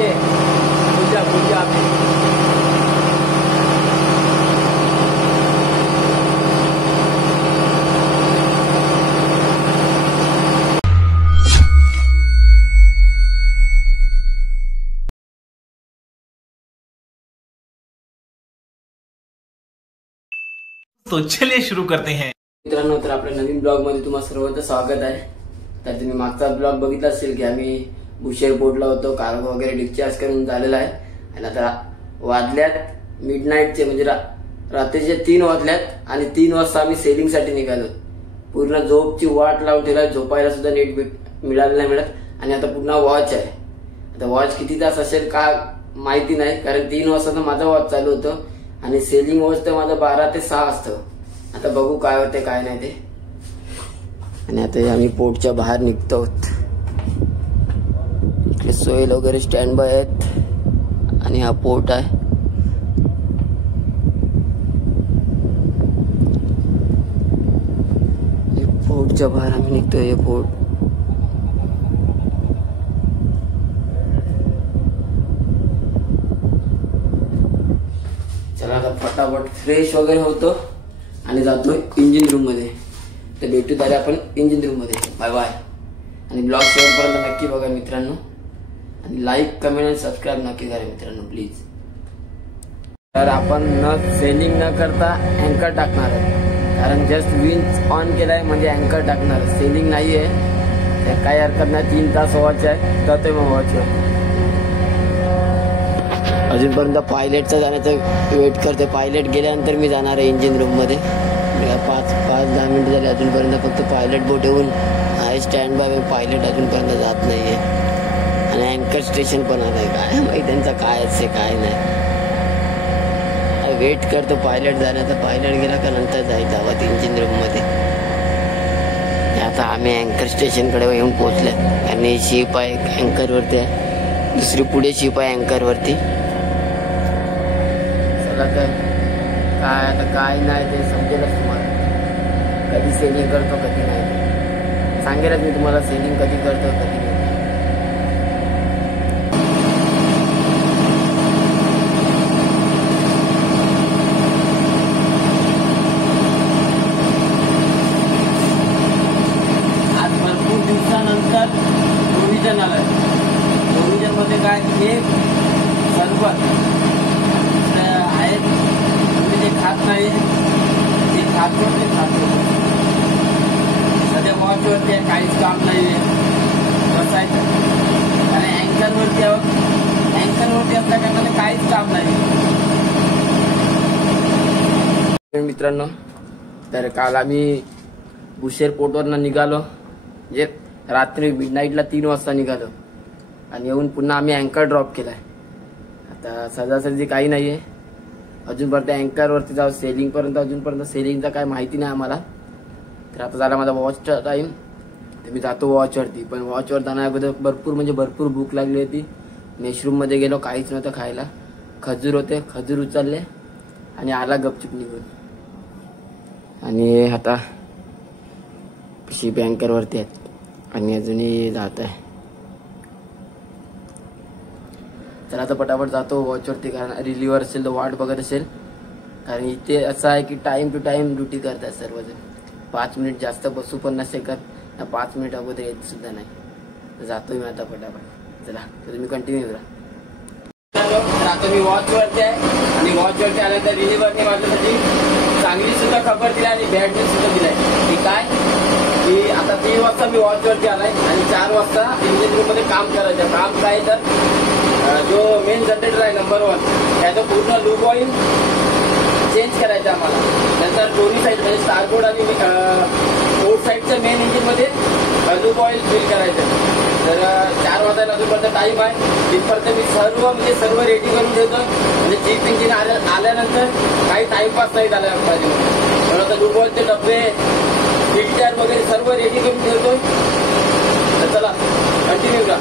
Okay पूजा पूजा तो चलिए शुरू करते हैं। मित्रांनो, तर आपल्या नवीन ब्लॉग मध्ये तुम्हा सर्वांचं स्वागत आहे। तर तुम्ही मागचा ब्लॉग बघितला असेल की आम्ही बुशेर पोर्टला होतो, कार्गो वगैरे डिस्चार्ज करून झालेला आहे आणि आता वाजल्यात मिडनाईटचे म्हणजे रात्रीचे 3 वाजल्यात आणि 3 वाजता आम्ही सेलिंग साठी निघालो। पूर्ण झोपची वाट लावून ठेवला, झोपायला सुद्धा नीट मिळालं नाही मिळत आणि आता पुन्हा वॉच आहे। आता वॉच किती तास असेल का माहिती नाही, कारण 3 वाजता तर माझा वॉच चालू होतं आणि सेलिंग वॉच तर माझं 12 ते 6 असतं। आता बघू काय होते काय नाही ते। आणि आता आम्ही पोर्टच्या बाहेर निघतो। इकडे सोयल वगैरे स्टँड बाय आहेत आणि हा पोर्ट आहे। पोर्टच्या बाहेर आम्ही निघतोय। हे पोर्ट चला आता फटाफट फ्रेश वगैरे होतो आणि जातो इंजिन रूम मध्ये। तर भेटू तरी आपण इंजिन रूम मध्ये। Bye bye. आणि ब्लॉग शेवटपर्यंत नक्की बघा मित्रांनो आणि लाईक कमेंट आणि सबस्क्राईब नक्की करा मित्रांनो प्लीज। तर आपण सेलिंग न करता अँकर टाकणार आहे, कारण जस्ट विंच ऑन केलाय म्हणजे अँकर टाकणार। सेलिंग नाहीये तर काही हरकत नाही। 3 तास वॉच आहे, जातोय मग वॉचवर। अजूनपर्यंत पायलटचा जाण्याचं वेट करते। पायलट गेल्यानंतर मी जाणार आहे इंजिन रूम मध्ये। 5-10 मिनिटं झाले अजूनपर्यंत फक्त पायलट बोट येऊन आहे स्टँड बाय। पायलट अजूनपर्यंत जात नाहीये आणि अँकर स्टेशन पण आलंय। काय माहिती त्यांचा काय असे काय नाही। वेट करतो पायलट जाण्याचा। पायलट गेला का नंतर जायचं आवाज इंजिन रूम मध्ये। आता आम्ही अँकर स्टेशन कडे येऊन पोहोचले आणि शिप आहे अँकर वरती आहे, दुसरी पुढे शिप आहे अँकर वरती। काय आता काय नाही ते समजेलच तुम्हाला। कधी सेलिंग करतो कधी नाही सांगेलच मी तुम्हाला, सेलिंग कधी करतो कधी नाही। आज भरपूर दिवसानंतर प्रोव्हिजन आलंय। प्रोव्हिजन मध्ये काय एक सरबत आहेत, जे खात नाही ते खातो ते खातो। सध्या वॉचवरती काहीच काम नाहीये बसायचं आणि अँकरवरती असल्या कारण काहीच काम नाही। मित्रांनो, तर काल आम्ही बुशेर पोर्टवरनं निघालो, म्हणजे रात्री मिडनाईटला 3 वाजता निघालो आणि येऊन पुन्हा आम्ही अँकर ड्रॉप केलाय। आता सहजासहजी काही नाहीये, अजूनपर्यंत अँकर वरती जाऊ सेलिंग पर्यंत। अजूनपर्यंत सेलिंगचा काय माहिती नाही आम्हाला। तर आता झाला माझा वॉचचा टाइम, तर मी जातो वॉचवरती। पण वॉचवर जाण्याअगोदर भरपूर भूक लागली होती। मेशरूम मध्ये गेलो, काहीच नव्हतं खायला। खजूर होते, खजूर उचलले आणि आला गपचूप निघून। आणि आता शिप अँकर वरती आहेत आणि अजूनही जात आहे। तर आता पटापट जातो वॉचवरती, कारण रिलिव्हर असेल तर वाट बघत असेल। कारण इथे असं आहे की टाइम टू टाइम ड्युटी करतात सर्वजण। 5 मिनिट जास्त बसू पण नसेल का 5 मिनिट अगोदर येत सुद्धा नाही। तर जातोय मी आता पटापट। चला तर तुम्ही कंटिन्यू करा। तर आता मी वॉचवरती आहे आणि वॉचवरती आल्यानंतर रिलिव्हरने माझ्यासाठी चांगली सुद्धा खबर दिली आणि बॅड न्यूज सुद्धा दिलाय की काय की आता 3 वाजता मी वॉचवरती आलाय आणि 4 वाजता इंजिन रूम मध्ये काम करायचं। काम काय तर जो मेन जनरेटर आहे नंबर 1 त्याचं पूर्ण लूप ऑइल चेंज करायचं आम्हाला। नंतर दोन्ही साईड म्हणजे स्टारबोर्ड आणि पोर्ट साईडच्या मेन इंजिन मध्ये लूप ऑइल फिल करायचं। तर 4 वाजायला अजूनपर्यंत टाइम आहे। तिथपर्यंत मी सर्व रेडी करून ठेवतो, म्हणजे चीफ इंजिन आल्यानंतर काही टाइमपास नाही झाला पाहिजे म्हणून आता लूप ऑइलचे डबे फिल्टर वगैरे सर्व रेडी करून ठेवतो। तर चला कंटिन्यू करा।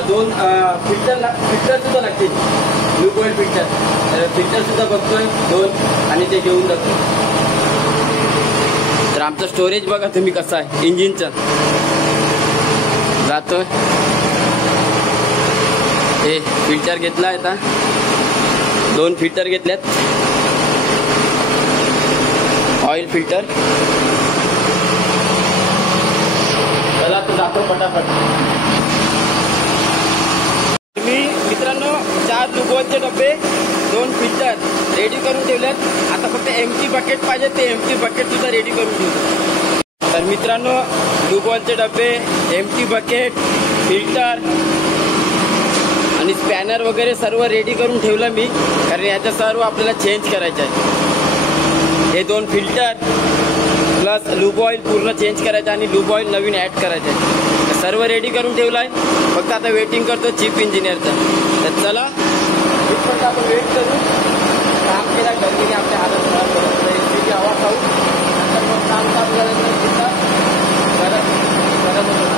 दोन फिल्टर सुद्धा लागतील, लूप ऑइल फिल्टर सुद्धा बघतोय 2 आणि ते घेऊन जातो. तर आमचं स्टोरेज बघा तुम्ही कसं आहे इंजिनचं. जातोय हे फिल्टर घेतला आता, 2 फिल्टर घेतल्यात, ऑइल फिल्टर. चला तो जातो पटापट. मी मित्रांनो 4 लुबॉइलचे डबे, 2 फिल्टर रेडी करून ठेवलेत. आता फक्त एम्प्टी बकेट पाहिजे, ते एम्प्टी बकेट सुद्धा रेडी करून ठेवले. तर मित्रांनो लुबॉइलचे डबे, एम्प्टी बकेट, फिल्टर आणि स्पॅनर वगैरे सर्व रेडी करून ठेवलं मी, कारण याचं सर्व आपल्याला चेंज करायचं आहे. हे 2 फिल्टर प्लस लूब ऑइल पूर्ण चेंज करायचं आणि लूब ऑइल नवीन ॲड करायचं आहे. सर्व रेडी करून ठेवलं आहे, फक्त आता वेटिंग करतो चीफ इंजिनियरचं. तर चला इथपर्यंत आपण वेट करू. काम केला गर्मीने आपल्या हातात खराब करत एसीची हवा खाऊ, नंतर मग काम चालू झाल्यानंतर सुद्धा करत होतो.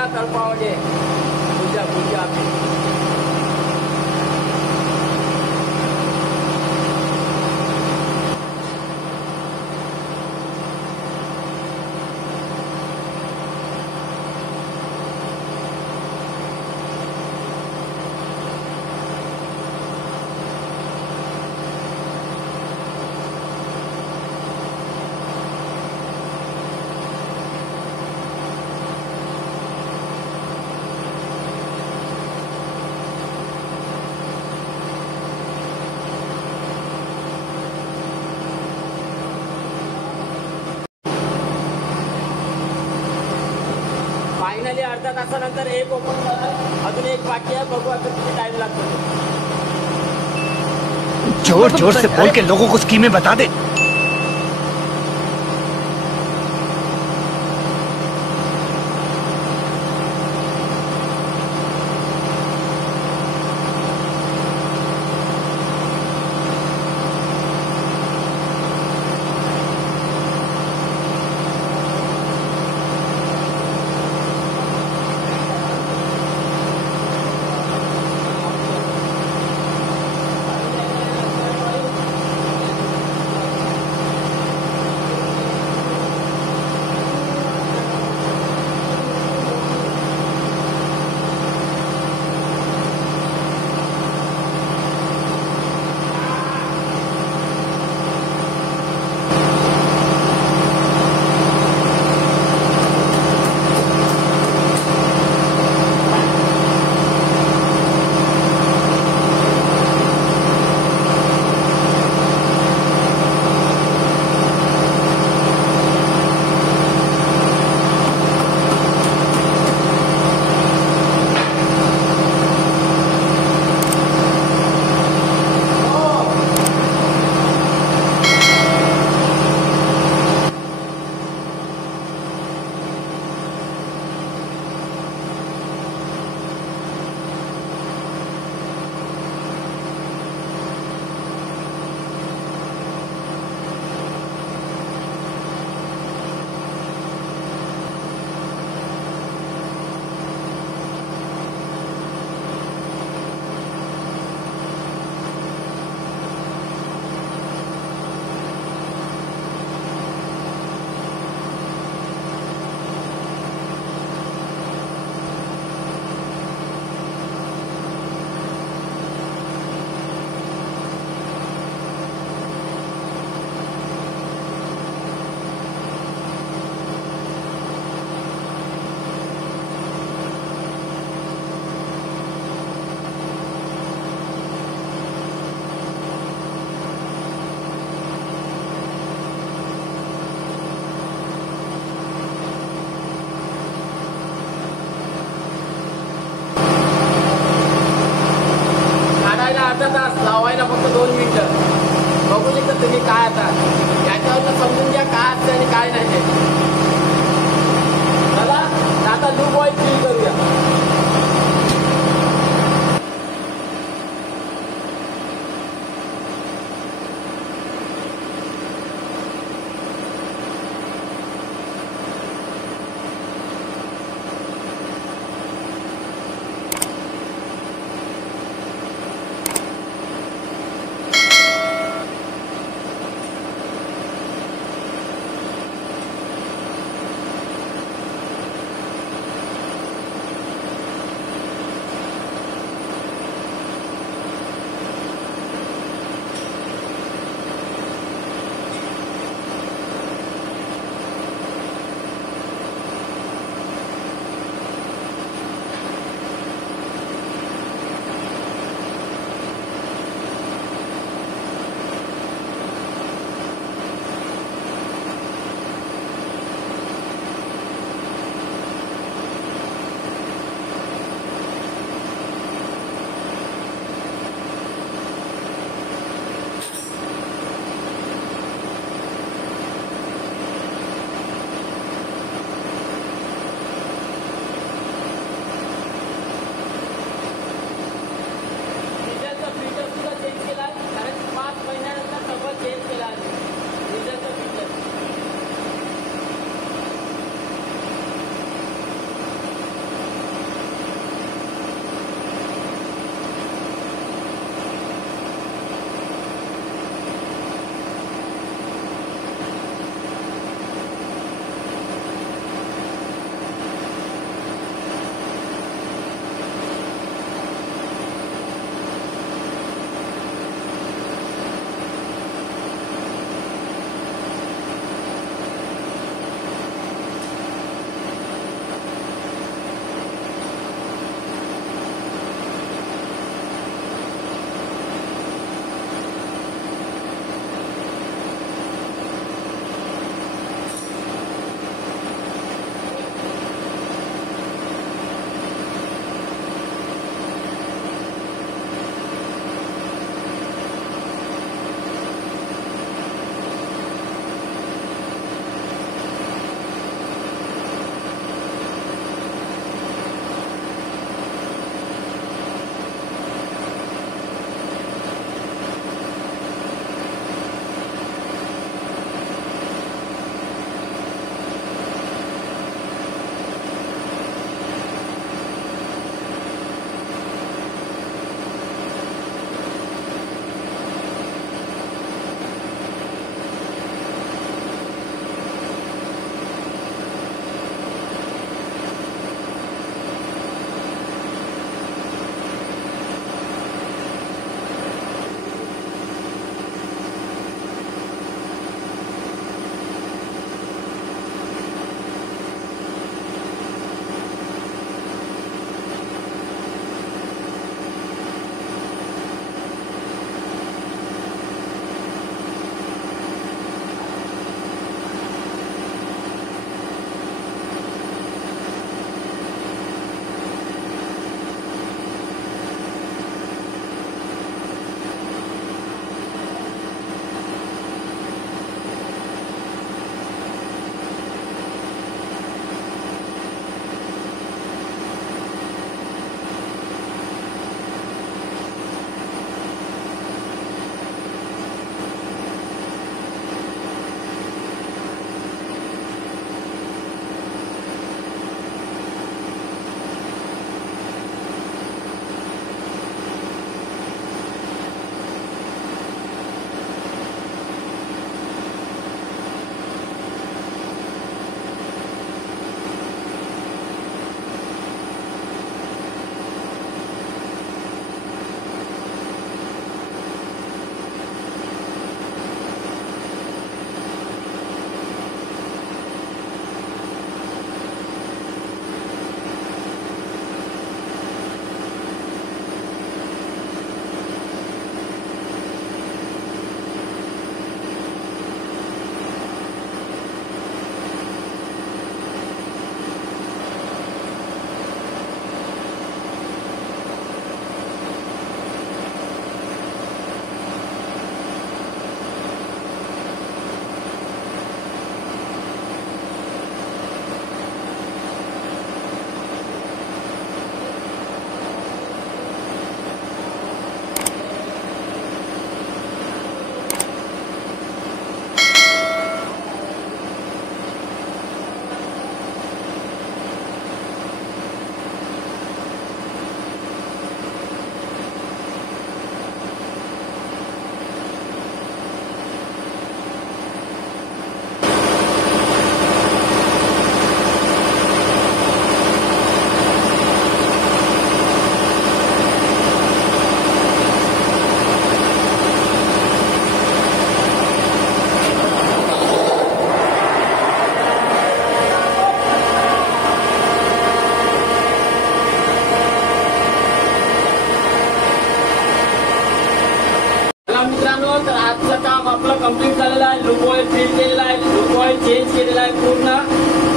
बघा तळपावले पूजा पूजा आपली. फायनली अर्धा तासानंतर एक ओपन झालं. अजून एक बाकी आहे. बघू आता किती टाइम लागतो. जोर जोर से बोल के लोगों को स्कीमें बता दे.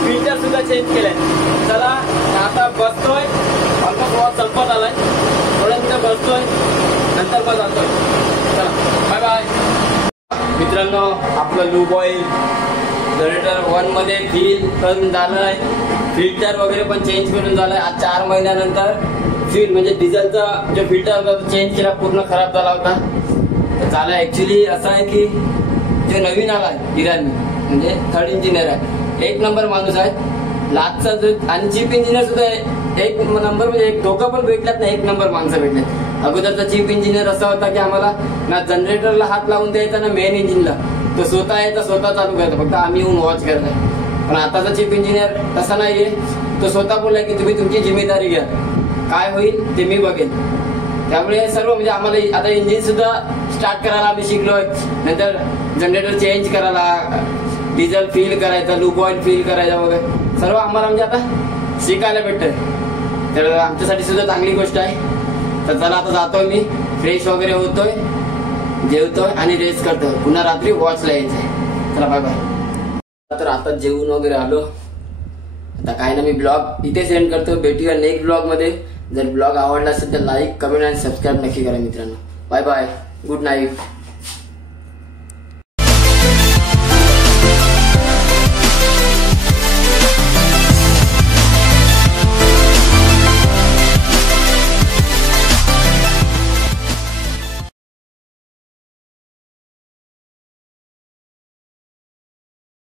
फिल्टर सुद्धा चेंज केलाय. चला आता बसतोय, ऑलमोस्ट वॉच संपत आलाय, थोड्या तिथे बसतोय, नंतर मग जातोय. चला बाय बाय. मित्रांनो आपलं लूब ऑइल जनरेटर 1 मध्ये फिल करून झालंय, फिल्टर वगैरे पण चेंज करून झालंय. आज 4 महिन्यानंतर फिल म्हणजे डिझेलचा जो फिल्टर होता तो चेंज केला, पूर्ण खराब झाला होता. तर झालं ऍक्च्युली असं आहे की जो नवीन आलाय इराणी म्हणजे 3rd इंजिनियर आहे, 1 नंबर माणूस आहे. लास्टचा जो आणि चीफ इंजिनियर सुद्धा 1 नंबर म्हणजे दोघं पण भेटल्यात ना, 1 नंबर माणसं भेटल्यात. अगोदरचा चीफ इंजिनियर असा होता की आम्हाला ना जनरेटरला हात लावून द्यायचा ना मेन इंजिनला, तो स्वतः यायचा स्वतः चालू करायचा, फक्त आम्ही येऊन वॉच करायचा. पण आताचा चीफ इंजिनियर तसा नाहीये, तो स्वतः बोललाय की तुम्ही तुमची जिम्मेदारी घ्या, काय होईल ते मी बघेन. त्यामुळे सर्व म्हणजे आम्हाला आता इंजिन सुद्धा स्टार्ट करायला आम्ही शिकलोय, नंतर जनरेटर चेंज करायला, डिझेल फिल करायचा, लूब ऑइल फिल करायचा वगैरे सर्व आम्हाला म्हणजे आता शिकायला भेटतंय. तर आमच्यासाठी सुद्धा चांगली गोष्ट आहे. तर चला आता जातोय मी, फ्रेश वगैरे होतोय, जेवतोय आणि रेस्ट करतोय, पुन्हा रात्री वॉचला यायचंय. चला बाय बाय. तर आता जेवून वगैरे आलो, आता काय ना मी ब्लॉग इथे सेंड करतो. भेटूया नेक्स्ट ब्लॉग मध्ये. जर ब्लॉग आवडला असेल तर लाईक, कमेंट आणि सबस्क्राईब नक्की करा मित्रांनो. Bye bye, good night.